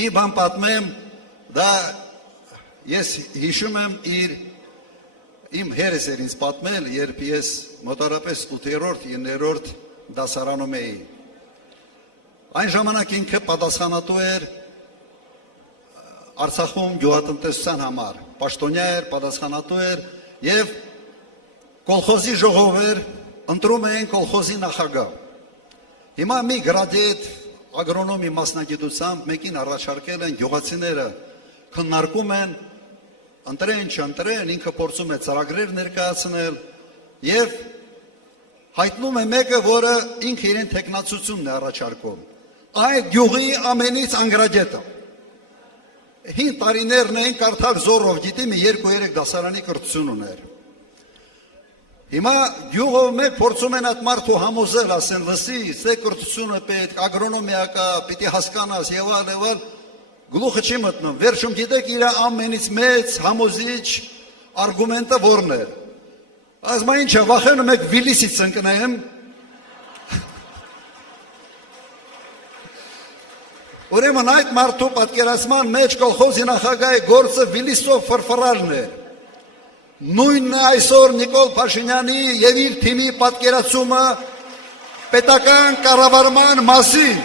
մի բան պատմեմ, դա ես հիշում եմ իմ հերս էր ինձ պատմել, երբ ես մոտարապես 8-րդ, 9-րդ դասարանում էի։ Այն ժամանակ ինքը պատասխանատու էր Արցախում գյուղատնտեսության համար, պաշտոնյա էր, պատասխանատու էր եւ կոլխոզի ժողով էր, ընտրում էին կոլխոզի նախագահ։ Հիմա մի գրադիետ ագրոնոմի մասնագիտությամբ մեկին առաջարկել են գյուղացիները քննարկում են ընտրեն, չընտրեն, ինքը փորձում է ծրագրեր ներկայացնել եւ հայտնում է մեկը, որը ինքը իրեն տեխնացությունն է առաջարկում։ Այդ գյուղի ամենից անգրագետը։ 5 տարիներն էին կարդալ զորով, գիտի մի 2-3 դասարանի կրթություն ուներ։ Հիմա գյուղով մեկ փորձում են այդ մարդու համոզել, ասեն, լսի, սե կրթությունը պետք, ագրոնոմիա կա, պիտի հասկանաս եւ այլ, գլուխը չի մտնում։ Վերջում գիտեք իր ամենից մեծ համոզիչ արգումենտը որն է։ Ասում է, ինչ է, վախենում եք Վիլիսից ընկնեմ։ Ուրեմն այդ մարդու պատկերացման մեջ կոլխոզի նախագահի գործը Վիլիսով ֆրֆռալն է։ Նույնն է այսօր Նիկոլ Փաշինյանի եւ իր թիմի պատկերացումը պետական կառավարման մասին։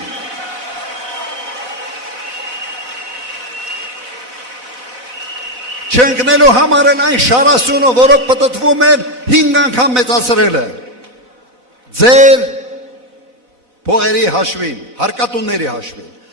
Չընկնելու համար են այն շարասյունը, որով պտտվում են 5 անգամ մեծացրել է։ Ձեր փողերի հաշվին, հարկատուների հաշվին։